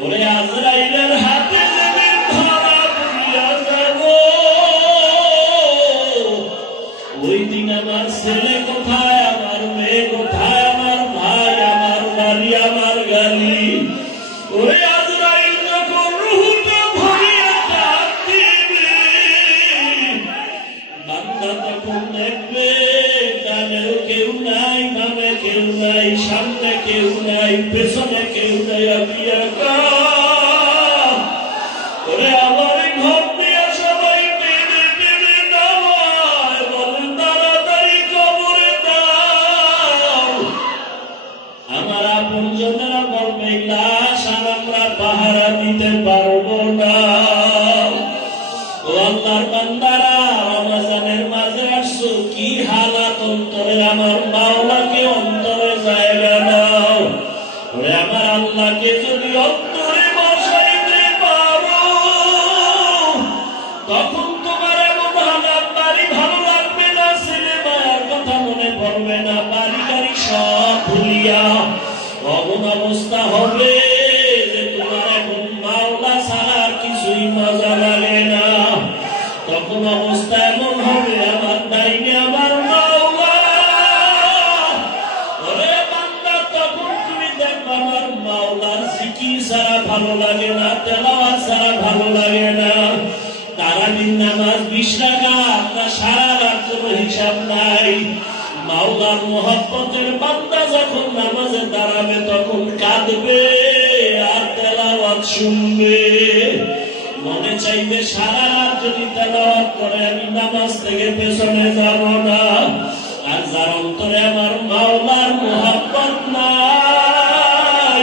ওরে আজরাইলের হাতে যেদিন ধরা পড়িয়া যাব, ওই দিন আমার ছেলে কোথায়, আমার মেয়ে কোথায়, আমার ভাই, আমার বাড়ি, আমার গালি। ওরে আজরাইল যখন রুহুটা ভরিয়া ডাক দিবে, বান্দা তখন দেখবে ডানেও কেউ নাই, বামে কেউ নাই, সামনে কেউ নাই, পেছনে কেউ নাই। আমি একা। ওরে আমার ঘর দিয়ে সবাই টেনে টেনে নামায়, বলে তাড়াতাড়ি কবরে দাও। আমার আপনজনেরা বলবে লাশ আর আমরা পাহারা দিতে পারবো না। ও আল্লাহর বান্দারা, রমজানের মাঝে আসছো, কি হালাত অন্তরে, আমার মাওলাকে অন্তরে জায়গা দাও। ওরে আমার আল্লাহকে যদি অন্তরে বসাইতে পারো, তখন তোমার এমন হালাত, বাড়ি ভালো লাগবে না, ছেলে মায়ের কথা মনে পড়বে না, বাড়ি গাড়ি সব ভুলিয়া অমন অবস্থা হবে যে তোমার এখন মাওলা ছাড়া আর কিছুই মজা লাগে না। তখন অবস্থা এমন হবে, আমার ডাইনে আমার মাওলা। ওরে বান্দা, তখন তুমি দেখবা আমার মাওলার জিকির ছাড়া ভালো লাগে না, তেলাওয়াত ছাড়া ভালো লাগে না। তারাবির নামাজ 20 রাকাত না, সারা রাত কোনো হিসাব নাই। মাওলার মোহাব্বতের বান্দা যখন নামাজে দাঁড়াবে, তখন কাঁদবে আর তেলাওয়াত শুনবে। মনে চাইবে সারা রাত যদি তেলাওয়াত করে আমি নামাজ থেকে পেছনে যাব না। আর যার অন্তরে আমার মাওলার মোহাব্বত নাই,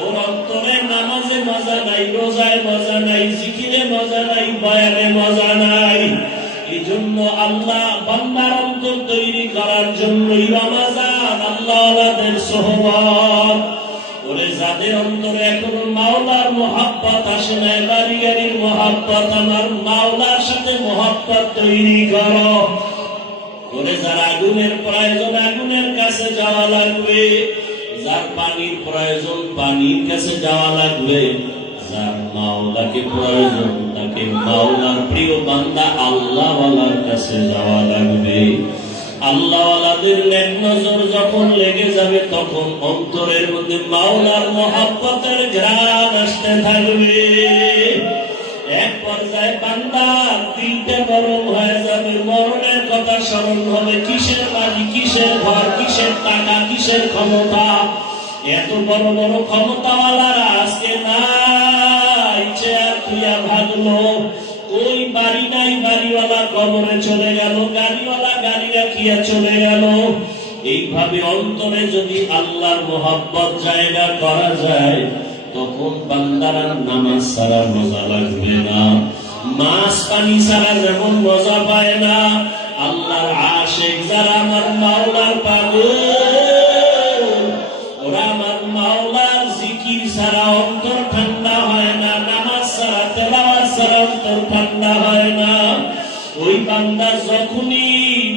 ওর অন্তরে নামাজে মজা নাই, রোজায় মজা নাই, জিকিরে মজা নাই, বয়ানে মজা নাই। এই জন্য আল্লাহ বান্দার অন্তর তৈরি করার জন্যই রমজান, আল্লাহওয়ালাদের সোহবত। ওরে যাদের অন্তরে এখনো মাওলার মোহাব্বত আসে না, বাড়ি গাড়ির মোহাব্বত, আমার মাওলার সাথে মোহাব্বত তৈরি করো। ওরে যার আগুনের প্রয়োজন, আগুনের কাছে যাওয়া লাগবে। যার পানির প্রয়োজন, পানির কাছে যাওয়া লাগবে। যার মাওলাকে প্রয়োজন, তাকে মাওলার প্রিয় বান্দা আল্লাহওয়ালার কাছে যাওয়া লাগবে। আল্লাহওয়ালাদের নেক নজর যখন লেগে যাবে, তখন অন্তরের মধ্যে মাওলার মোহাব্বতের ঘ্রাণ আসতে থাকবে। এক পর্যায়ে বান্দা দিলটা গরম হয়ে যাবে, মরণের কথা স্মরণ হবে। কিসের বাড়ি, কিসের ঘর, কিসের টাকা, কিসের ক্ষমতা। এত বড় বড় ক্ষমতাওয়ালারা আজকে নাই, চেয়ার থুইয়া ভাগলো। ওই বাড়ি নাই, বাড়িওয়ালা কবরে চলে গেল, গাড়িওয়ালা গাড়ি রাখিয়া চলে গেল। এইভাবে অন্তরে যদি আল্লাহর মোহাব্বত জায়গা করা যায়, তখন বান্দারা নামাজ ছাড়া মজা লাগবে না, মাছ পানি ছাড়া যেমন মজা পায় না। আল্লাহর আশিক যারা, আমার মাওলার পাগল, ওরা আমার মাওলার জিকির ছাড়া অন্তর ঠান্ডা হয় না, নামাজ ছাড়া, তেলাওয়াত ছাড়া অন্তর ঠান্ডা হয় না। ওই বান্দা যখনই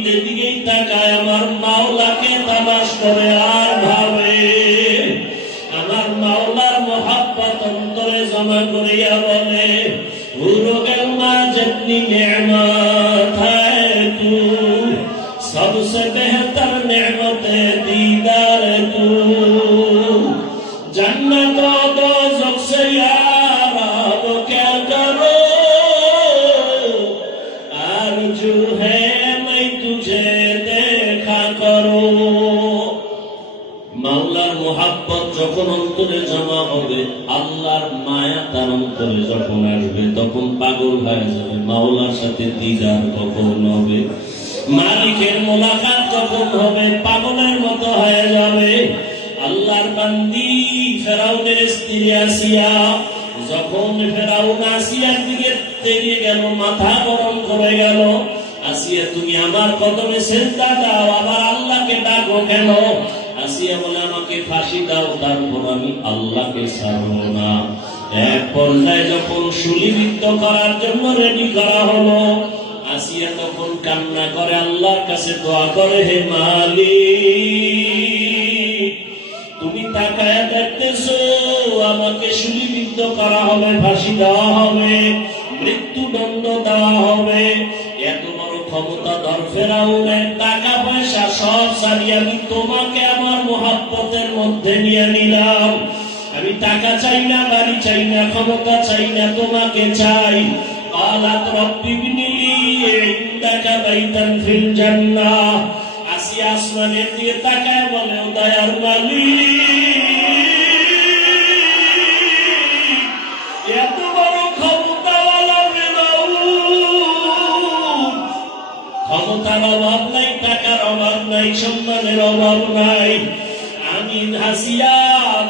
যেদিকেই তাকায়, আমার মাওলাকে তামাশ করে আর ভাবে, আমার মাওলার মোহাব্বত অন্তরে জমা করিয়া বলে, ভুলো গেল না जितनी नेमत है तू, सबसे बेहतर नेमत है दीदार तू, जन्नत और दोज़ख से यारा वो क्या करो, आरज़ू है मैं तुझे देखा करो। মাওলার মোহাব্বত যখন অন্তরে জমা হবে, আল্লাহর মায়া তার অন্তরে যখন আসবে, তখন পাগল হয়ে যাবে। মাওলার সাথে দিদার কখন হবে, মালিকের মোলাকাত যখন হবে, পাগলের মতো হয়ে যাবে। আল্লাহর বান্দি ফেরাউনের স্ত্রী আসিয়া, যখন ফেরাউন আসিয়ার দিকে তেড়িয়ে গেল, মাথা গরম করে গেল, আসিয়া তুমি আমার কদমে সেজদা দাও, আবার আল্লাহকে ডাকো কেন? আসিয়া বলে আমাকে ফাঁসি দাও, তারপর আমি আল্লাহকে ছাড়বো না। এক পর্যায়ে যখন শুলিবিদ্ধ করার জন্য রেডি করা হলো, আসিয়া তখন কান্না করে আল্লাহর কাছে দোয়া করে, হে মালিক, তুমি তাকায় দেখতেছো আমাকে শুলিবিদ্ধ করা হবে, ফাঁসি দেওয়া হবে, মৃত্যুদণ্ড দেওয়া হবে। এত বড় ক্ষমতাধর ফেরাউনের টাকা পয়সা সব ছাড়িয়ে আমি তোমাকে আমার মহব্বতের মধ্যে নিয়ে নিলাম। আমি টাকা চাই না, বাড়ি চাই না, ক্ষমতা চাই না, তোমাকে চাই। قالت رب ابن لي عندك بيتا في الجنة। আসিয়া আসমানের দিকে তাকায় বলে, ও দয়ার মালিক, এত বড় ক্ষমতাওয়ালা ফেরাউন, ক্ষমতার অভাব নাই, টাকার অভাব নাই, সম্মানের অভাব নাই। আমি হাসিয়া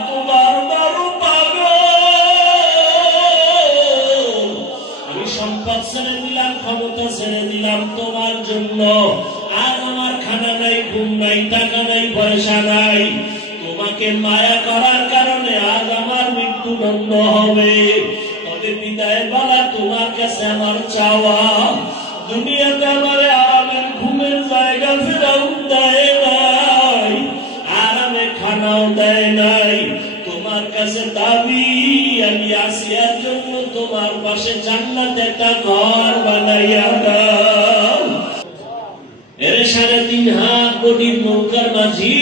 তোমার বড় পাগল। আমি সম্পদ ছেড়ে দিলাম, ক্ষমতা ছেড়ে দিলাম তোমার জন্য। আর আমার খানা নাই, ঘুম নাই, টাকা নাই, পয়সা নাই। তোমাকে মায়া করার কারণে আজ আমার মৃত্যুদণ্ড হবে। তবে বিদায় বলা তোমার কাছে আমার চাওয়া, দুনিয়াতে আমার আরামের ঘুমের জায়গা ফেরাউন দেয় নাই, আরামে খানাও দেয় নাই। তোমার কাছে দাবি, আমি আসিয়ার জন্য তোমার পাশে জান্নাতে একটা ঘর বানাইয়া দাও। এর 3.5 হাত গভীর নৌকার মাঝি,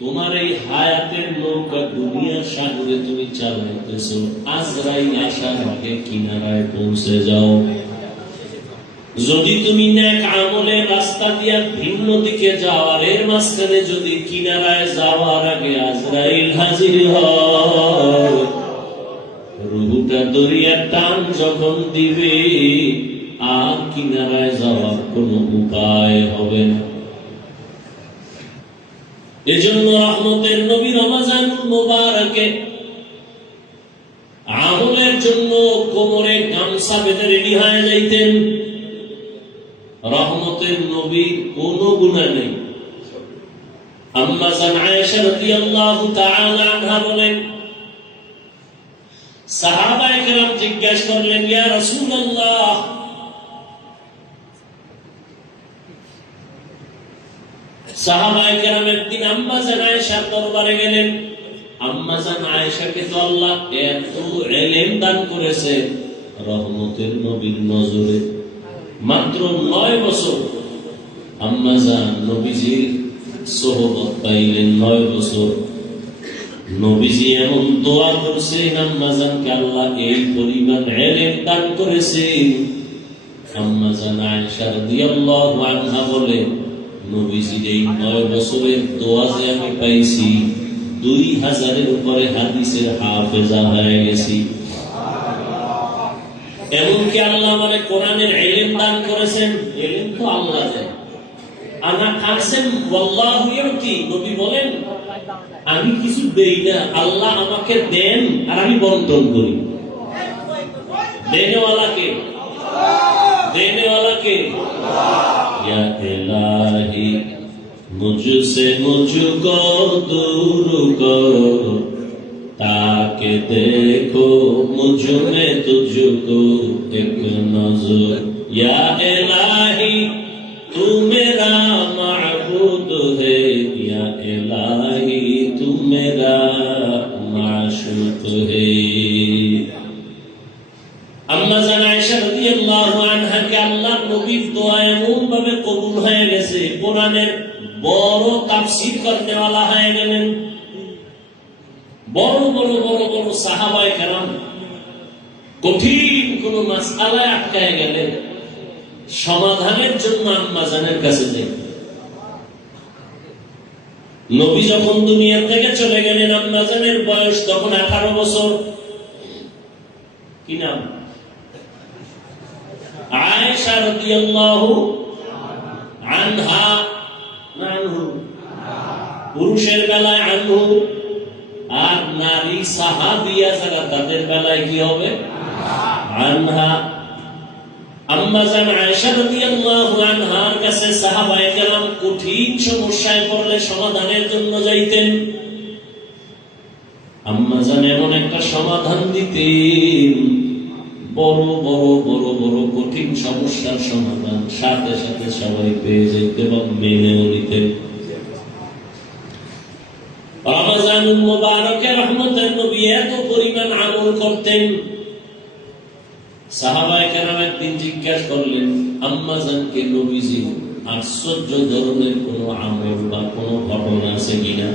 তোমার এই হায়াতের নৌকা দুনিয়ার সাগরে তুমি চালাইতেছো। আজরাইল আসার আগে কিনারায় পৌঁছে যাও। যদি তুমি নেক আমলের রাস্তা দিয়া ভিন্ন দিকে যাও, আর এর মাঝখানে যদি কিনারায় যাওয়ার আগে আজরাইল হাজির হয়, রুহুটা দরিয়ার টান যখন দিবে, আর কিনারায় যাওয়ার কোন উপায় হবে না। এজন্য রহমতের নবী রমজানুল মুবারকে আমলের জন্য কোমরে গামছা বেঁধে রেডি হয়ে যাইতেন। রহমতের নবী কোন গুনাহ নেই। আম্মা জান আয়েশা রাদিয়াল্লাহু তাআলা আনহা বলেন, সাহাবায়ে কেরাম জিজ্ঞাসা করলেন, ইয়া রাসূলুল্লাহ, সাহাবায়ে কেরাম একদিন আম্মা জান আয়েশার দরবারে গেলেন। আম্মা জান আয়েশাকে তো আল্লাহ এত ইলম দান করেছে, রহমতের নবীর নজরে মাত্র 9 বছর আম্মা জান নবীজির সোহবত পাইলেন। 9 বছর নবীজি এমন দোয়া করছেন আম্মা জানকে আল্লাহ এই পরিমাণ ইলম দান করেছেন। আম্মা জান আয়েশা রাদিয়াল্লাহু আনহা বলে, নবীজির এই 9 বছরের দোয়া যে আমি পাইছি, 2000-এর উপরে হাদিসের হাফেজা হয়ে গেছি। এমনকি আল্লাহ মানে কোরআনের ইলম দান করেছেন। ইলম তো আল্লাহ দেন। আনা কাসেম ওয়াল্লাহু ইউতি, নবী বলেন আমি কিছু দেই না, আল্লাহ আমাকে দেন আর আমি বন্টন করি। দেনেওয়ালাকে দেনেওয়ালাকে ইয়া ইলাহি মুঝসে মুঝকো दूर करो, ताके देखो मुझ में तुझको एक नजर। या इलाही तू मेरा माबूद है, या इलाही तू मेरा माशूक है। আম্মা জান আয়েশা রাদিয়াল্লাহু আনহা কে আল্লাহর নবীর দোয়া এমন ভাবে কবুল হয়ে গেছে, কোরআনের বড় তাফসীর করতে वाला হয়ে গেলেন। বড় বড় বড় বড় সাহাবায়ে কেরাম কঠিন কোন মাসআলায় আটকায় গেলে সমাধানের জন্য আম্মা জানের কাছে যেতেন। নবী যখন দুনিয়া থেকে চলে গেলেন, আম্মা জানের বয়স তখন 18 বছর। কি নাম? আয়েশা রাদিয়াল্লাহু আনহা। আনহু পুরুষের বেলায় আনহু, আর নারী সাহাবিয়া যারা তাদের বেলায় কি হবে? আনহা। আম্মা জান আয়েশা রাদিয়াল্লাহু আনহার কাছে সাহাবায়ে কেরাম কঠিন সমস্যায় পড়লে সমাধানের জন্য যাইতেন। আম্মা জান এমন একটা সমাধান দিতেন, বড় বড় বড় বড় কঠিন সমস্যার সমাধান সাথে সাথে সবাই পেয়ে যেত এবং মেনেও নিতেন। রমাজানুল মুবারকে রহমতের নবী এত পরিমাণ আমল করতেন। সাহাবায়ে কেরাম একদিন জিজ্ঞাসা করলেন, আম্মা জানকে নবীজি আশ্চর্য ধরনের কোন আমল বা কোন ঘটনা আছে কিনা?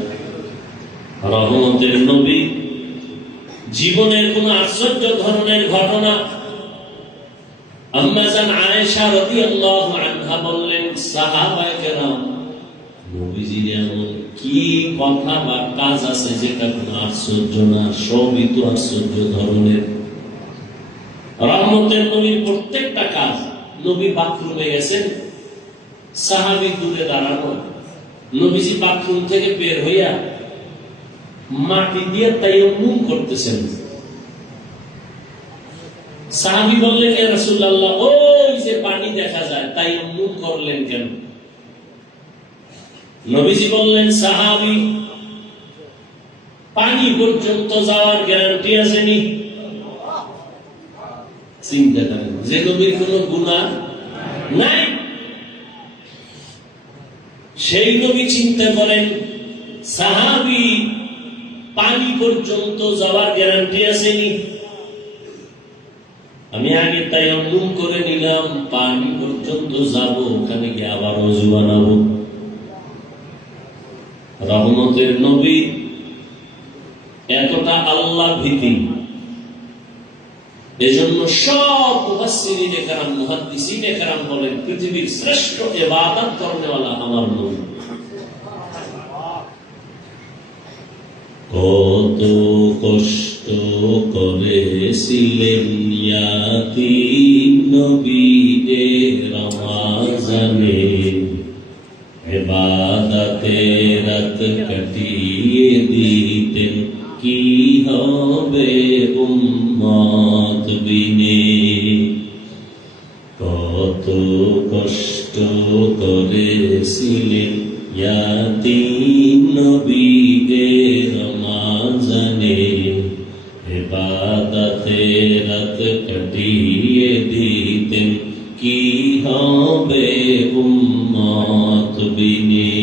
রহমতের নবী জীবনের কোন আশ্চর্য ধরনের ঘটনা? আম্মা জান আয়েশা রাদিয়াল্লাহু আনহা বললেন, সাহাবায়ে কেরাম নবীজির এমন কি কথা বা কাজ আছে যেটা কোন আশ্চর্য না, সবই তো আশ্চর্য ধরনের। রহমতের নবীর প্রত্যেকটা কাজ, নবী বাথরুমে গেছেন, সাহাবী দূরে দাঁড়ানো, নবীজি বাথরুম থেকে বের হইয়া মাটি দিয়ে তায়াম্মুম করতেছেন। সাহাবী বললেন, ইয়া রাসূলুল্লাহ, ওই যে পানি দেখা যায়, তায়াম্মুম করলেন কেন? নবীজি বললেন, সাহাবী পানি পর্যন্ত যাওয়ার গ্যারান্টি আসেনি। চিন্তা করেন, যে নবীর কোনো গুনাহ নাই, সেই নবী চিন্তা করেন সাহাবী পানি পর্যন্ত যাওয়ার গ্যারান্টি আসেনি। আমি আগে তায়াম্মুম করে নিলাম, পানি পর্যন্ত যাব, ওখানে গিয়ে আবার ওযু বানাবো। রহমতের নবী এতটা আল্লাহ ভীতি, এজন্য সব মুফাসসিরিনে কেরাম, মুহাদ্দিসিনে কেরাম বলেন, পৃথিবীর শ্রেষ্ঠ ইবাদত করনেওয়ালা আমার নবী। কত কষ্ট করেছিলেন ইয়াতীম নবী এ রমাজানে, ইবাদতে রাত কাটিয়ে দিতেন, কি হবে উম্মত বিনে। কত কষ্ট করেছিলেন ইয়াতীম নবী এ রমাজানে, ইবাদতে রাত কাটিয়ে দিতেন, কি হবে উম্মত বিনে।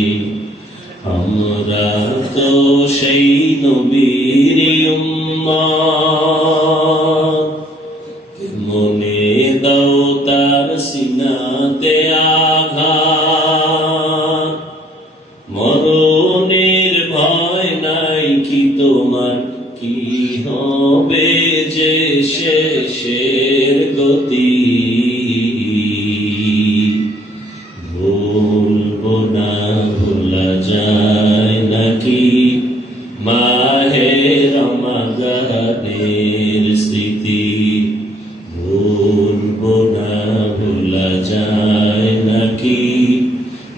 আমরা তো সেই নবীর উম্মত, মনে দাও তার সিনাতে আঘাত। মরণের ভয় নাই কি তোমার, কি হবে যে শেষের গতি। ভুলবো না, ভোলা যায় নাকি মাহে রমাদানের স্মৃতি। ভুলবো না, ভোলা যায় নাকি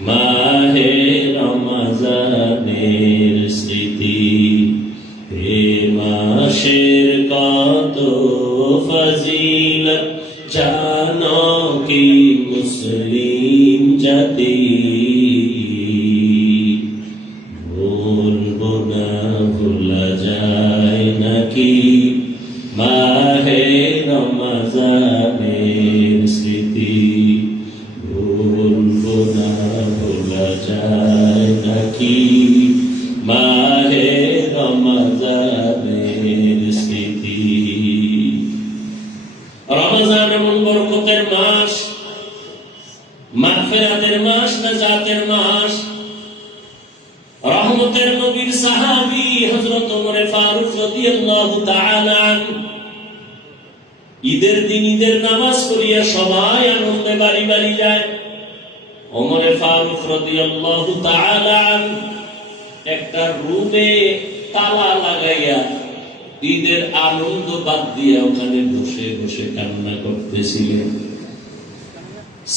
মাহে রমাদানের স্মৃতি। এ মাসের কত ফজিলত জানো কি মুসলিম জাতি। ভুলবো না, ভোলা যায় নাকি মাহে রমাদানের স্মৃতি। ভুলবো না, ভোলা যায় নাকি মাহে রমাদানের স্মৃতি। রমজান এমন বরকতের মাস, মাগফিরাতের মাস, নাজাতের মাস। রহমতের নবীর সাহাবী হযরত ওমর ফারুক রাদিয়াল্লাহু তাআলা আনহু ঈদের দিন ঈদের নামাজ পড়িয়া সবাই আনন্দে বাড়ি বাড়ি যায়। ওমর ফারুক রাদিয়াল্লাহু তাআলা আনহু একটা রুমে তালা লাগাইয়া ঈদের আনন্দ বাদ দিয়ে ওখানে বসে বসে কান্না করতেছিলেন।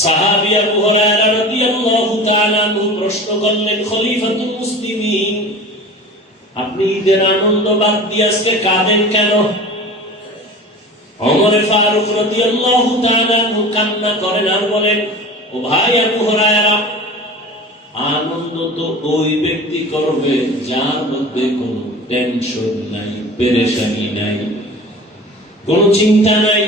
সাহাবী আবু হুরায়রা রাদিয়াল্লাহু তাআলা আনহু প্রশ্ন করলেন, খলিফাতুল মুসলিমিন, আপনি ঈদের আনন্দ বাদ দিয়ে আজকে কাঁদেন কেন? ওমর ফারুক রাদিয়াল্লাহু তাআলা আনহু কান্না করেন আর বলেন, ও ভাই আবু হুরায়রা, আনন্দ তো ওই ব্যক্তি করবে যার মধ্যে কোনো টেনশন নাই, পেরেশানি নাই, কোনো চিন্তা নাই।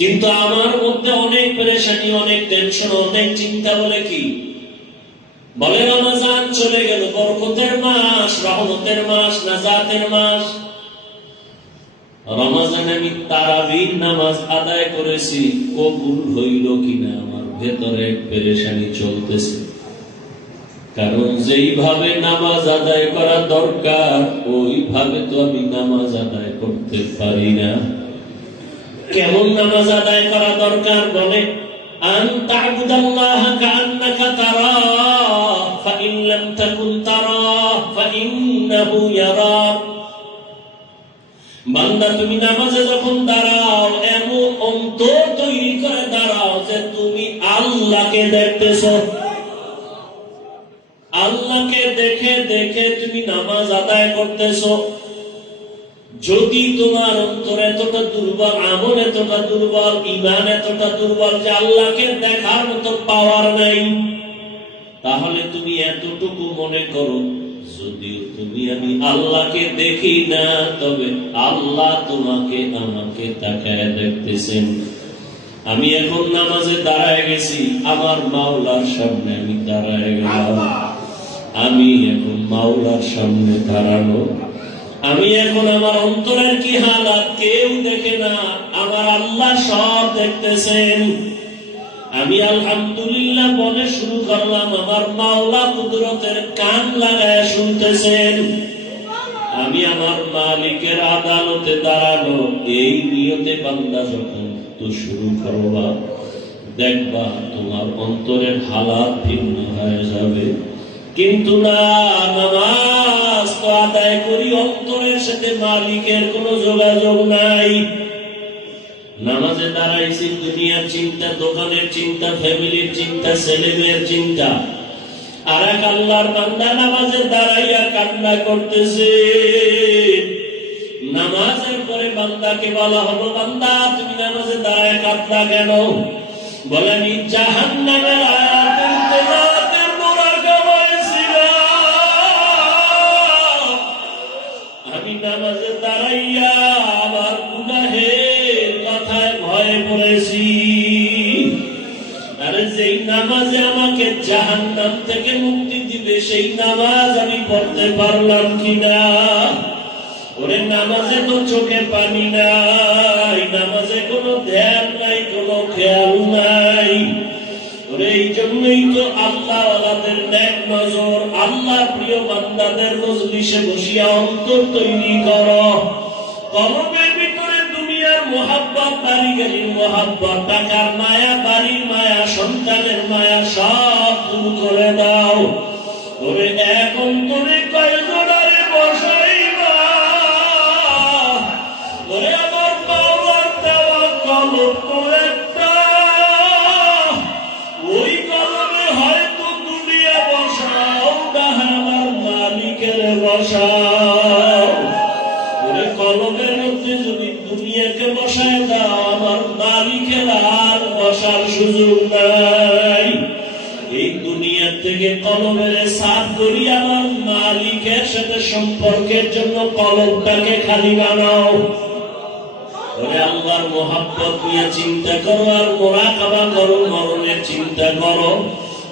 কিন্তু আমার মধ্যে অনেক পেরেশানি, অনেক টেনশন, অনেক চিন্তা বলে কি বলে রমজান চলে গেল, বরকতের মাস, রহমতের মাস, নাজাতের মাস। রমজানে আমি তারাবির নামাজ আদায় করেছি, কবুল হইল কিনা আমার ভেতরে পেরেশানি চলতেছে। কারণ যেইভাবে নামাজ আদায় করা দরকার ওইভাবে তো আমি নামাজ আদায় করতে পারি না। কেমন নামাজ আদায় করা দরকার? বলে আন তা'বুদাল্লাহা কাআন্নাকা তারাহ ফাইন লাম তাকুন তারাহ ফাইন্নাহু ইয়ারাক। বান্দা তুমি নামাজে যখন দাঁড়াও এমন অন্তর তৈরি করে দাঁড়াও যে তুমি আল্লাহকে দেখতেছো। আল্লাহকে দেখে দেখে তুমি নামাজ আদায় করতেছো। যদি তোমার অন্তর এতটা দুর্বল, আমল এতটা দুর্বল, ঈমান এতটা দুর্বল যে আল্লাহকে দেখার মতো পাওয়ার নাই, তাহলে তুমি এতটুকু মনে করো যদিও আমি আল্লাহকে দেখি না, তবে আল্লাহ তোমাকে আমাকে তাকায় দেখতেছেন। আমি এখন নামাজে দাঁড়ায় গেছি, আমার মাওলার সামনে আমি দাঁড়ায় গেলাম। আমি এখন মাওলার সামনে দাঁড়ানো। আমি এখন আমার অন্তরের কি হালাত কেউ দেখে না, আমার আল্লাহ সব দেখতেছেন। আমি আলহামদুলিল্লাহ বলে শুরু করলাম, আমার মাওলা কুদরতের কান লাগায় শুনতেছেন। আমি আমার মালিকের আদালতে দাঁড়ানো, এই নিয়তে বান্দা যখন তো শুরু করবা, দেখবা তোমার অন্তরের হালাত ভিন্ন হয়ে যাবে। কিন্তু না, নামাজ তো আদায় করি, অন্তরের সাথে মালিকের কোনো যোগাযোগ নাই। নামাজে দাঁড়াইছি দুনিয়ার চিন্তা, দোকানের চিন্তা, ফ্যামিলির চিন্তা, ছেলে মেয়ের চিন্তা। আর এক আল্লাহর বান্দা নামাজে দাঁড়াইয়া কান্না করতেছে। নামাজের পরে বান্দাকে বলা হলো, বান্দা তুমি নামাজে দাঁড়ায় কাঁদলা কেন? বলে আমি জাহান্নামের আয়াতের তেলাওয়াতের মুরাকাবায় ছিলাম। আমি নামাজে দাঁড়াইয়া আমার গুনাহের কথায় ভয়ে পড়েছি। আরে যেই নামাজে আমাকে জাহান্নাম থেকে মুক্তি দিবে সেই নামাজ আমি পড়তে পারলাম কিনা? ওরে নামাজে তো চোখে পানি নাই, নামাজে কোনো ধ্যান নাই, কোনো খেয়াল নাই। ওরে এই জন্যই তো আল্লাহ ওয়ালাদের নেক নজর, আল্লাহ প্রিয় বান্দাদের মজলিসে বসিয়া অন্তর তৈরি করো। কলবের ভিতরে দুনিয়ার মোহাব্বত, বাড়ি গাড়ির মোহাব্বত, টাকার মায়া, বাড়ির মায়া, সন্তানের মায়া সব দূর করে দাও। ওরে এক অন্তরে কয়জনারে বসাইবা? ওরে আমার মাওলার দেওয়া কলব তো একটা, ওই কলবে হয়তো দুনিয়া বসাও না আমার মালিকের বসাও। ওরে কলবের মধ্যে যদি দুনিয়াকে বসায় দাও, আমার মালিকের আর বসার সুযোগ নাই। এই দুনিয়া থেকে কলবের সাফ করি, আমার মালিকের সাথে সম্পর্কের জন্য কলবটাকে খালি বানাও। ওরে আল্লাহর মোহাব্বত নিয়ে চিন্তা করো, আর মুরাকাবা করো, মরণের চিন্তা করো।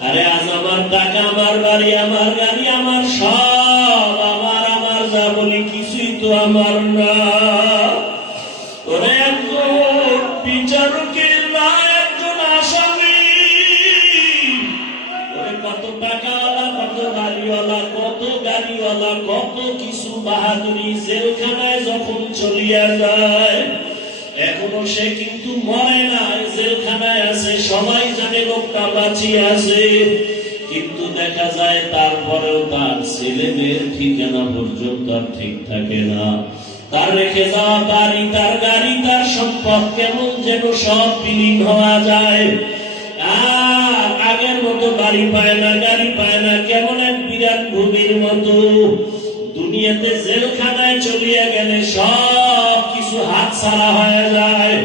আরে আজ আমার টাকা, আমার বাড়ি, আমার গাড়ি, আমার সব আমার যা বলি কিছুই তো আমার না। ওরে একজন বিচারকের না, একজন আসামি। ওরে কত টাকাওয়ালা, কত বাড়িওয়ালা, কত গাড়িওয়ালা, কত কিছু বাহাদুরি জেলখানায় যখন চলিয়া যায়, এখনো সে কিন্তু মরে না, জেলখানায় আছে। সবাই জানে লোকটা বাঁচিয়ে আছে, কিন্তু দেখা যায় তারপরেও তার ছেলে মেয়ের ঠিকানা পর্যন্ত ঠিক থাকে না। তার রেখে যাওয়া বাড়ি, তার গাড়ি, তার সম্পদ কেমন যেন সব বিলীন হওয়া যায়। আর আগের মতো বাড়ি পায় না, গাড়ি পায় না, কেমন এক বিরাট ভূমির মতো। দুনিয়াতে জেলখানায় চলিয়া গেলে সব কিছু হাত ছাড়া হয়ে যায়।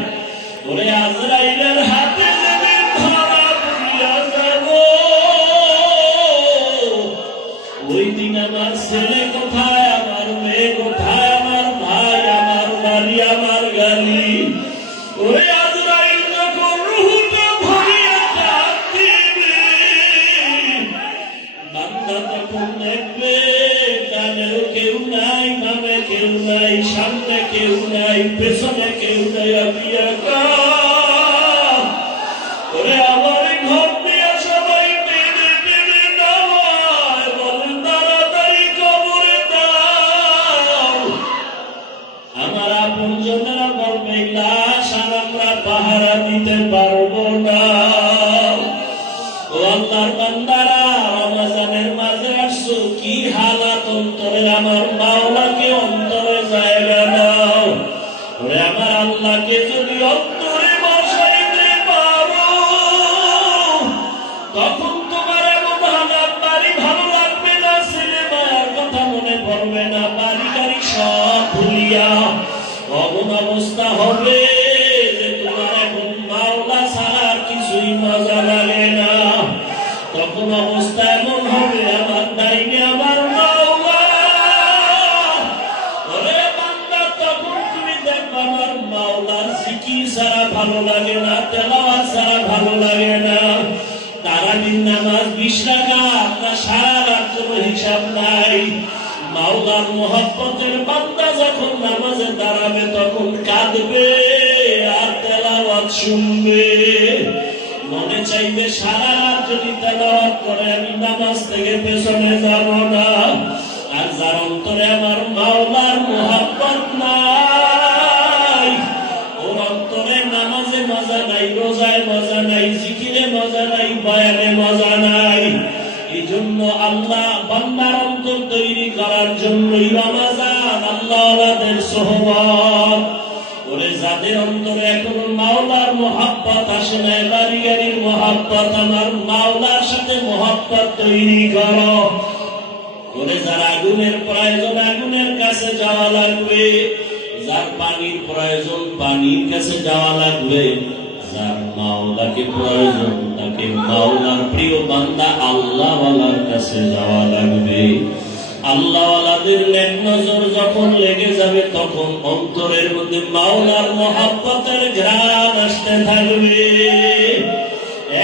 ওরে আজরাইলের হাতে যেদিন ধরা পড়িয়া যাব, ওই দিন আমার ছেলে কোথায়, আমার মেয়ে কোথায়, আমার ভাই, আমার বাড়ি, আমার গাড়ি। ওই আজরাইল যখন রূহটা ভরিয়া ডাক দিবে, পেছনে কেউ দেয়া দিয়া ওরে আমার ঘর দিয়া সবাই টেনে টেনে নামায় বলেন তাড়াতাড়ি কবরে দাও। আমার আপন জনেরা বলবে লাশ আর আমরা পাহারা দিতে পারবো না। ও আল্লাহর বান্দারা, রমজানের মাঝে আসছো, কি হালাত অন্তরে, আমার মাওলাকে অন্তরে জায়গা দাও। ওরে আমার আল্লাহকে যদি অন্তরে বসাইতে পারো, তখন তোমার এমন হালাত, বাড়ি ভালো লাগবে না, ছেলে মায়ের কথা মনে পড়বে না, বাড়ি গাড়ি সব ভুলিয়া অমন অবস্থা হবে যে তোমার এখন মাওলা ছাড়া আর কিছুই মজা লাগে না। তখন অবস্থা এমন হবে, আমার ডাইনে আমার মাওলা। ওরে বান্দা, তখন তুমি দেখবা আমার মাওলার জিকির ছাড়া ভালো লাগে না, তেলাওয়াত ছাড়া ভালো লাগে না। তারাবির নামাজ 20 রাকাত না সারা রাত কোনো হিসাব নাই। মাওলার মোহাব্বতের বান্দা যখন নামাজে দাঁড়াবে তখন কাঁদবে আর তেলাওয়াত শুনবে। মনে চাইবে সারা রাত যদি তেলাওয়াত করে আমি নামাজ থেকে পেছনে যাব না। আর যার অন্তরে আমার মাওলার মোহাব্বত নাই, ওর অন্তরে নামাজে মজা নাই, রোজায় মজা নাই, জিকিরে মজা নাই, বয়ানে মজা নাই। এই জন্য আল্লাহ বান্দার অন্তর তৈরি করার জন্যই রমজান, আল্লাহওয়ালাদের সোহবত। ওরে যাদের অন্তরে এখনো মাওলার মোহাব্বত আসে না, বাড়ি গাড়ির মোহাব্বত, আমার মাওলার সাথে মোহাব্বত তৈরি করো। ওরে যার আগুনের প্রয়োজন, আগুনের কাছে যাওয়া লাগবে। যার পানির প্রয়োজন, পানির কাছে যাওয়া লাগবে। যার মাওলাকে প্রয়োজন, তাকে মাওলার প্রিয় বান্দা আল্লাহওয়ালার কাছে যাওয়া লাগবে। আল্লাহওয়ালাদের নেক নজর যখন লেগে যাবে, তখন অন্তরের মধ্যে মাওলার মোহাব্বতের ঘ্রাণ আসতে থাকবে।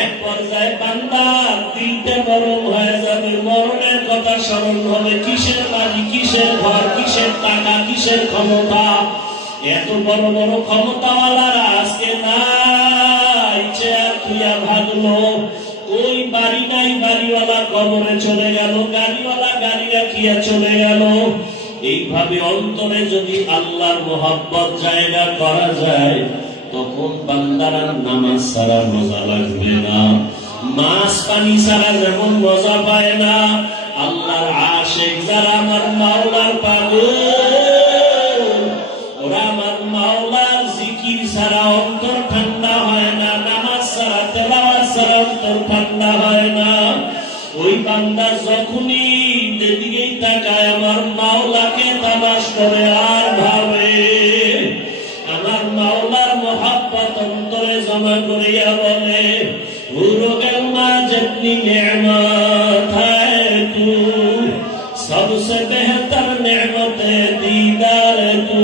এক পর্যায়ে বান্দার দিলটা গরম হয়ে যাবে, মরণের কথা স্মরণ হবে। কিসের বাড়ি, কিসের ঘর, কিসের টাকা, কিসের ক্ষমতা। এত বড় বড় ক্ষমতাওয়ালারা আজকে নাই, চেয়ার খুইয়া ভাগলো। ওই বাড়ি নাই, বাড়িওয়ালা কবরে চলে গেল, গাড়িওয়ালা গাড়ি রাখিয়া চলে গেল। এইভাবে অন্তরে যদি আল্লাহর মোহাব্বত জায়গা করা যায়, তখন বান্দারা নামাজ ছাড়া মজা লাগবে না, মাছ পানি ছাড়া যেমন মজা পায় না। আল্লাহর আশিক যারা, আমার মাওলার পাগল, ওরা আমার মাওলার জিকির ছাড়া অন্তর ঠান্ডা হয় না, নামাজ ছাড়া, তেলাওয়াত ছাড়া অন্তর ঠান্ডা হয় না। ওই বান্দা যখনই যেদিকেই তাকায় আমার মাওলাকে তামাশ করে আর ভাবে, আমার মাওলার মোহাব্বত অন্তরে জমা করিয়া বলে, উরগেলমা जितनी नेमत है तू, सबसे बेहतर नेमत दीदार तू,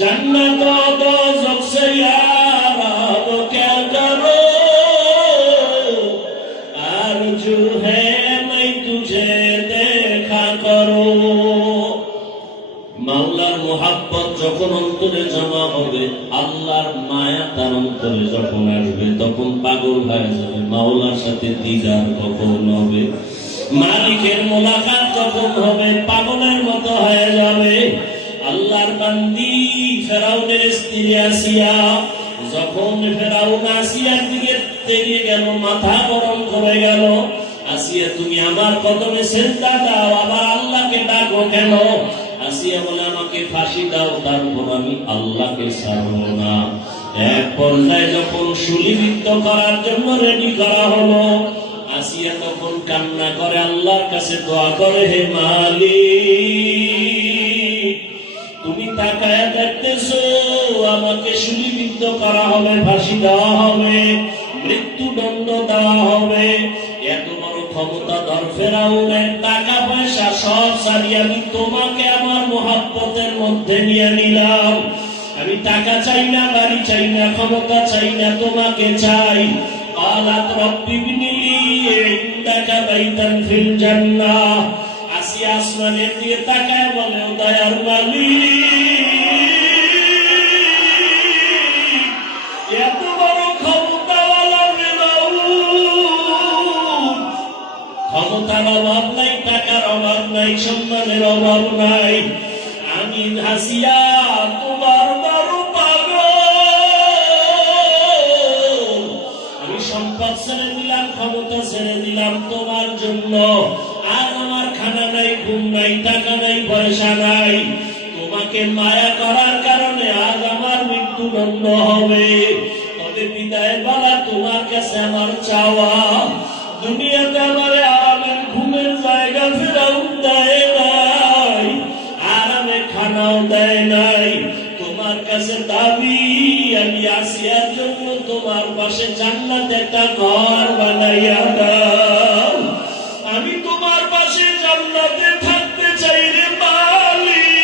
जन्नत और दोज़ख से यार अब क्या करो, आरज़ू है मैं तुझे देखा करो। মাওলার মোহাব্বত যখন অন্তরে জমা হবে, আল্লাহর মায়া তার অন্তরে যখন আসবে, তখন পাগল হয়ে যাবে। মাওলার সাথে দিদার কখন হবে, মালিকের মোলাকাত যখন হবে, পাগলের মতো হয়ে যাবে। আল্লাহর বান্দি ফেরাউনের স্ত্রী আসিয়া, যখন ফেরাউন আসিয়ার দিকে তেড়িয়ে গেল, মাথা গরম করে গেল, আসিয়া তুমি আমার কদমে সেজদা দাও, আবার আল্লাহকে ডাকো কেন? আসিয়া বলে আমাকে ফাঁসি দাও, তারপর আমি আল্লাহকে ছাড়বো না। এক পর্যায়ে যখন শুলিবিদ্ধ করার জন্য রেডি করা হলো, আসিয়া তখন কান্না করে আল্লাহর কাছে দোয়া করে, হে মালিক, তুমি তাকায় দেখতেছো আমাকে শুলিবিদ্ধ করা হবে, ফাঁসি দেওয়া হবে, মৃত্যুদণ্ড দেওয়া হবে। এত বড় ক্ষমতাধর ফেরাউনের টাকা পয়সা সব ছাড়িয়ে আমি তোমাকে আমার মোহাব্বতের মধ্যে নিয়ে নিলাম। আমি টাকা চাই না, বাড়ি চাই না, ক্ষমতা চাই না, তোমাকে চাই। قالت رب ابن لي عندك بيتا في الجنة। আসিয়া আসমানের দিকে তাকায় বলে, ও দয়ার মালিক, অভাব নাই, সম্মানের অভাব নাই। আমি হাসিয়া তোমার বড় পাগল। আমি সম্পদ ছেড়ে দিলাম, ক্ষমতা ছেড়ে দিলাম তোমার জন্য। আর আমার খানা নাই, ঘুম নাই, টাকা নাই, পয়সা নাই। তোমাকে মায়া করার কারণে আজ আমার মৃত্যুদণ্ড হবে। তবে বিদায় বলা তোমার কাছে আমার চাওয়া, দুনিয়াতে আমার আরামের ঘুমের জায়গা ফেরাও দেয় নাই, আরামে খানাও দেয় নাই। তোমার কাছে দাবি, আমি আসিয়ার জন্য তোমার পাশে জান্নাতে একটা ঘর বানাইয়া দাও। আমি তোমার পাশে জান্নাতে থাকতে চাই রে মালিক।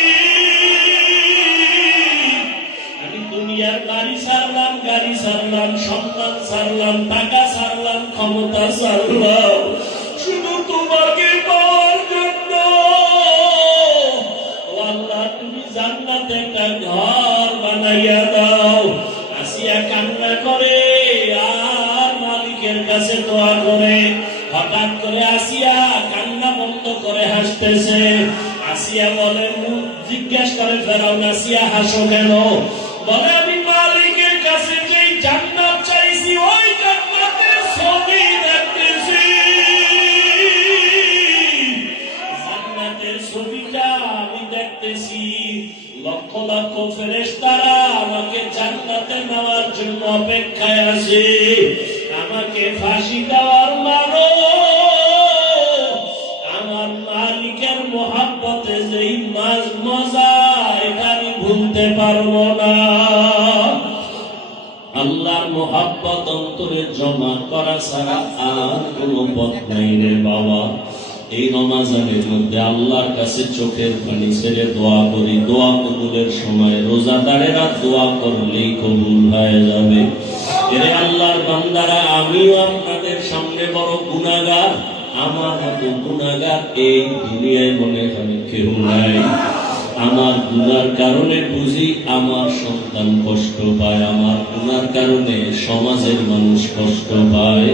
আমি দুনিয়ার বাড়ি ছাড়লাম, গাড়ি ছাড়লাম, সন্তান ছাড়লাম, টাকা ছাড়লাম, ক্ষমতা ছাড়লাম, শুধু তোমাকে পাওয়ার জন্য। ও আল্লাহ, তুমি জান্নাতে একটা ঘর বানাইয়া দাও। আসিয়া কান্না করে আর মালিকের কাছে দোয়া করে। হঠাৎ করে আসিয়া কান্না বন্ধ করে হাসতেছে। আসিয়া বলে, জিজ্ঞেস করে ফেরাউন, আসিয়া হাসো কেন? বলে, আমি মালিকের কাছে যেই জান্নাত চাইছি ওই জান্নাতের ছবি দেখতেছি। জান্নাতের ছবিটা আমি দেখতেছি। লক্ষ লক্ষ ফেরেশতারা আমাকে জান্নাতে নেওয়ার জন্য অপেক্ষায় আছে। আমাকে ফাঁসি দেওয়ার মানো। আমার মালিকের মহাব্বতে যেই মজা, এটা আমি ভুলতে পারবো না। আল্লাহর মহাব্বত অন্তরে জমা করা ছাড়া আর কোনো পথ নাই রে বাবা। এই রমাজানের মধ্যে আল্লাহর কাছে চোখের পানি ছেড়ে দোয়া করি। দোয়া কবুলের সময় রোজাদারেরা দোয়া করলেই কবুল হয়ে যাবে। এরে আল্লাহর বান্দারা, আমিও আপনাদের সামনে বড় গুনাহগার। আমার মতো গুনাহগার এই দুনিয়ায় মনে হয় কেউ নাই। আমার গুনার কারণে বুঝি আমার সন্তান কষ্ট পায়, আমার গুনার কারণে সমাজের মানুষ কষ্ট পায়,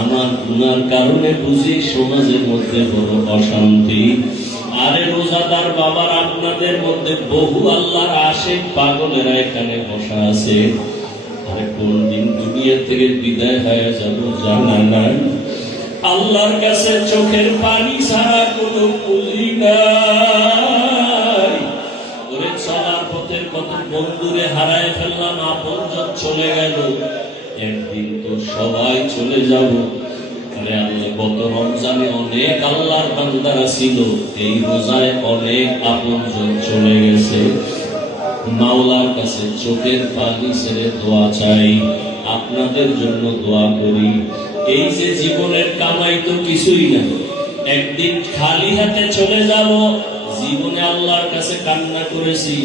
আমার গুনার কারণে বুঝি সমাজের মধ্যে বড় অশান্তি। আরে রোজাদার বাবার, আপনাদের মধ্যে বহু আল্লাহর আশিক পাগলেরা এখানে বসা আছে। আরে কোন দিন দুনিয়া থেকে বিদায় হয়ে যাব জানা নাই। আল্লাহর কাছে চোখের পানি ছাড়া কোনো পুঁজি নাই। ওরে চলার পথের কত বন্ধুরে হারায় ফেললাম, আপনজন চলে গেল। একদিন তো সবাই চলে যাব। আরে আল্লাহ, গত রমজানে অনেক আল্লাহর বান্দারা ছিল, এই রোজায় অনেক আপনজন চলে গেছে। মাওলার কাছে চোখের পানি ছেড়ে দোয়া চাই, আপনাদের জন্য দোয়া করি। এই যে জীবনের কামাই তো কিছুই না, একদিন খালি হাতে চলে যাব। জীবনে আল্লাহর কাছে কান্না করেছি।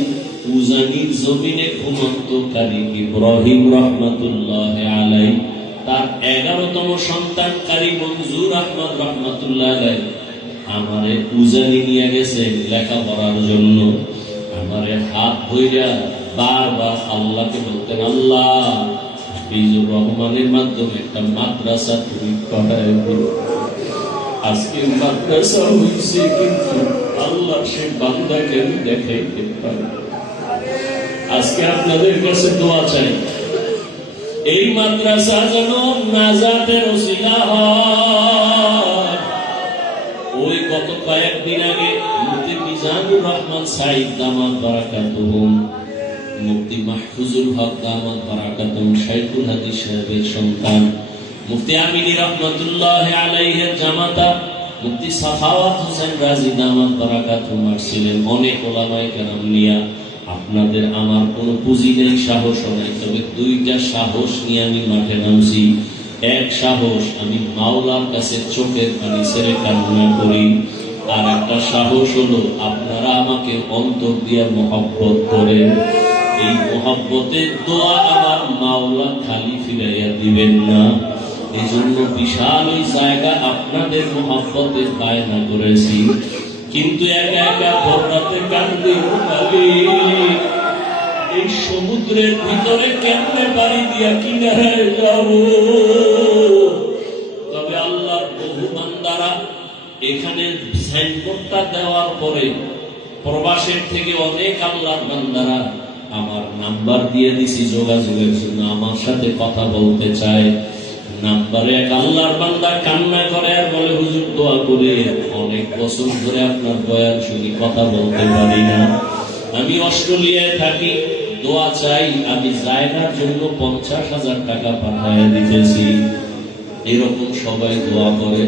উজানির জমিনে ঘুমন্তকারী ইব্রাহিম রহমাতুল্লাহ আলাইহি, তার 11তম সন্তান কারি মনজুর আহমদ রহমাতুল্লাহ আলাইহি আমারে উজানি নিয়ে গেছে লেখাপড়ার জন্য। আমারে হাত ধইরা বারবার আল্লাহকে বলতেন, আল্লাহ হাফিজুর রহমানের মাধ্যমে একটা মাদ্রাসা তুমি করায় দিও। আজকে মাদ্রাসা হয়েছে, কিন্তু আল্লাহ সে বান্দাকে দেখাইতে পারে। আজকে আপনাদের কাছে দোয়া চাই, এই মাদ্রাসা যেন নাজাতের ওসিলা হয়। ওই গত কয়েকদিন আগে মুফতি মিজানুর রহমান সাইদ দামাত বারাকাতুহুম, মুফতি মাহফুজুল হক দামাত বারাকাতুহুম শাইখুল হাদিস সাহেবের সন্তান মুফতি আমিনী রহমাতুল্লাহ আলাইহির জামাতা মুফতি সাখাওয়াত হোসেন রাজি দামাত বারাকাতুহুম আসছিলেন। অনেক ওলামায়ে কেরাম নিয়া। আপনাদের আমার কোনো পুঁজি নেই, সাহস নাই, তবে দুইটা সাহস নিয়ে আমি মাঠে নামছি। এক সাহস, আমি মাওলার কাছে চোখের পানি ছেড়ে কান্না করি। আর একটা সাহস হলো, আপনারা আমাকে অন্তর দিয়ে মহব্বত করেন। এই মহব্বতের দোয়া আমার মাওলা খালি ফিরাইয়া দিবেন না। এই জন্য বিশাল ওই জায়গা আপনাদের মহব্বতের বায়না করেছি, কিন্তু একা একা ভোররাতে কান্দি মালিক। এই সমুদ্রের ভিতরে কেমনে পাড়ি দিয়া কিনারে যাব? তবে আল্লাহর বহু বান্দারা এখানে সাইনবোর্ডটা দেওয়ার পরে প্রবাসের থেকে অনেক আল্লাহর বান্দারা আমার নাম্বার দিয়ে দিছি যোগাযোগের জন্য, আমার সাথে কথা বলতে চায়। নাম্বারে এক আল্লাহর বান্দা কান্না করে আর বলে, হুজুর দোয়া করে, অনেক বছর ধরে আপনার বয়ান শুনি, কথা বলতে পারি না। আমি অস্ট্রেলিয়ায় থাকি, দোয়া চাই। আমি জায়গার জন্য 50,000 টাকা পাঠায় দিতেছি। এরকম সবাই দোয়া করে।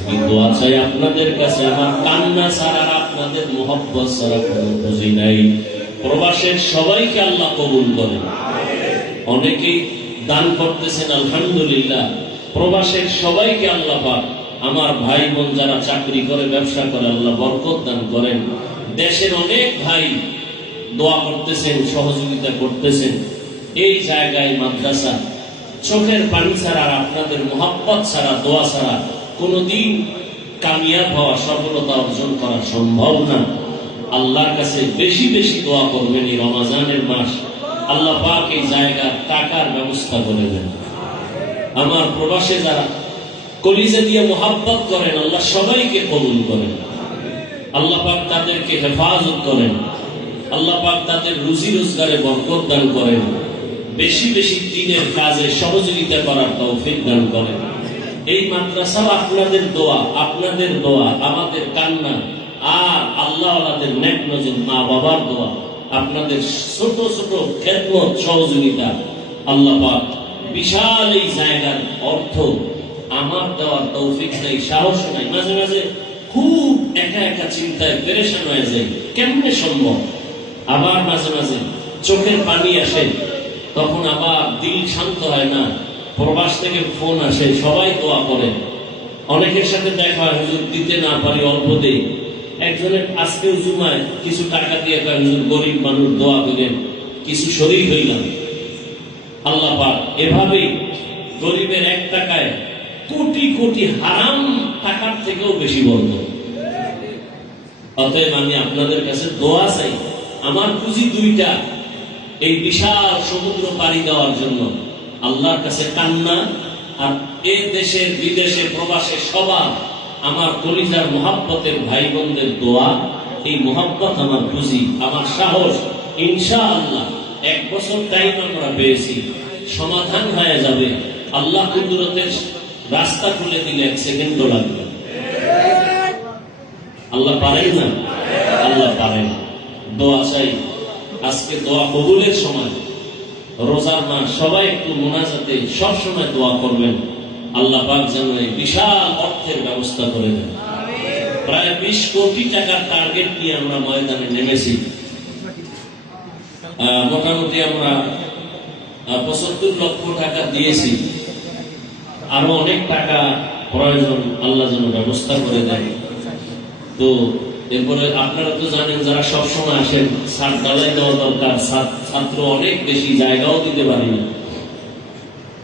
আমি দোয়া চাই আপনাদের কাছে, আমার কান্না ছাড়া, আপনাদের মোহব্বত ছাড়া কোনো বুঝি নাই। প্রবাসের সবাইকে আল্লাহ কবুল করেন। অনেকেই দান করতেছেন, আলহামদুলিল্লাহ। প্রবাসের সবাইকে আল্লাহ পাক, আমার ভাই বোন যারা চাকরি করে, ব্যবসা করে, আল্লাহ বরকত দান করেন। দেশের অনেক ভাই দোয়া করতেছেন, সহযোগিতা করতেছেন। এই জায়গায় মাদ্রাসা চোখের পানি ছাড়া, আপনাদের মোহাব্বত ছাড়া, দোয়া ছাড়া কোনদিন কামিয়াব হওয়া, সফলতা অর্জন করা সম্ভব না। আল্লাহর কাছে বেশি বেশি দোয়া করবেন। এই রমজানের মাস আল্লাহ পাক এই জায়গার টাকার ব্যবস্থা করে দেন। আমার প্রবাসে যারা কলিজা দিয়ে মোহাব্বত করেন, আল্লাহ সবাইকে কবুল করেন। আল্লাহ পাক তাদেরকে হেফাজত করেন। আল্লাহ পাক তাদের রুজি রোজগারে বরকত দান করেন। বেশি বেশি দ্বীনের কাজে সহযোগিতা করার তৌফিক দান করেন। এই মাদ্রাসাও আপনাদের দোয়া, আপনাদের দোয়া, আমাদের কান্না, আর আল্লাহ আল্লাহদের নেক নজর, মা বাবার দোয়া, আপনাদের ছোট ছোট খেদমত, সহযোগিতা, আল্লাহ পাক বিশাল এই জায়গার অর্থ আমার দেওয়ার তৌফিক নেই, সাহস নাই। মাঝে মাঝে খুব একা একা চিন্তায় পেরেশান হয়ে যায়, কেমনে সম্ভব। আবার মাঝে মাঝে চোখের পানি আসে, তখন আবার দিল শান্ত হয় না। প্রবাস থেকে ফোন আসে, সবাই দোয়া করে। অনেকের সাথে দেখা হয়, হুজুর দিতে না পারি, অল্প দেই। একজনের আজকে জুমায় কিছু টাকা দিয়ে কয়, হুজুর গরিব মানুষ, দোয়া করেন, কিছু শরীর হইলাম। আল্লাহ পাক এভাবেই গরিবের এক টাকায় কোটি কোটি হারাম টাকার থেকেও বেশি বলত। অতএব আমি আপনাদের কাছে দোয়া চাই। আমার পুঁজি দুইটা, এই বিশাল সমুদ্র পাড়ি দেওয়ার জন্য। আল্লাহর কাছে কান্না, আর এই দেশের বিদেশে প্রবাসে সবার আমার কলিজার মোহাব্বতের ভাই বোনদের দোয়া। এই মোহাব্বত আমার পুঁজি, আমার সাহস। ইনশাআল্লাহ 1 বছর টাইম আমরা পেয়েছি, সমাধান হয়ে যাবে। আল্লাহ কুদরতের রাস্তা খুলে দিলে 1 সেকেন্ডও লাগবে। আল্লাহ পারেন না? আল্লাহ পারেন। দোয়া চাই। আজকে দোয়া কবুলের সময়, রোজার মাস, সবাই একটু মোনাজাতে সব সময় দোয়া করবেন। আল্লাহ পাক যেন এই বিশাল অর্থের ব্যবস্থা করে দেন। প্রায় 20 কোটি টাকার টার্গেট নিয়ে আমরা ময়দানে নেমেছি। মোটামুটি আমরা 75 লক্ষ টাকা দিয়েছি। আরো অনেক টাকা প্রয়োজন, আল্লাহ যেন ব্যবস্থা করে দেয়। তো এরপরে আপনারা তো জানেন, যারা সবসময় আসেন, ছাদ ঢালাই দেওয়া দরকার। ছাত্র অনেক বেশি, জায়গাও দিতে পারি না।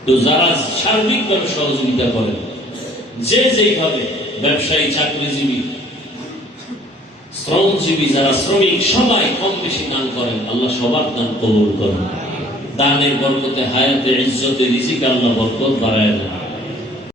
তো যারা সার্বিকভাবে সহযোগিতা করেন, যে যেইভাবে, ব্যবসায়ী, চাকরিজীবী, শ্রমজীবী, যারা শ্রমিক, সবাই কম বেশি দান করেন। আল্লাহ সবার দান কবুল করেন। দানের বরকতে, হায়াতে, ইজ্জতে, রিজিকে আল্লাহ বরকত বাড়ায় দেন।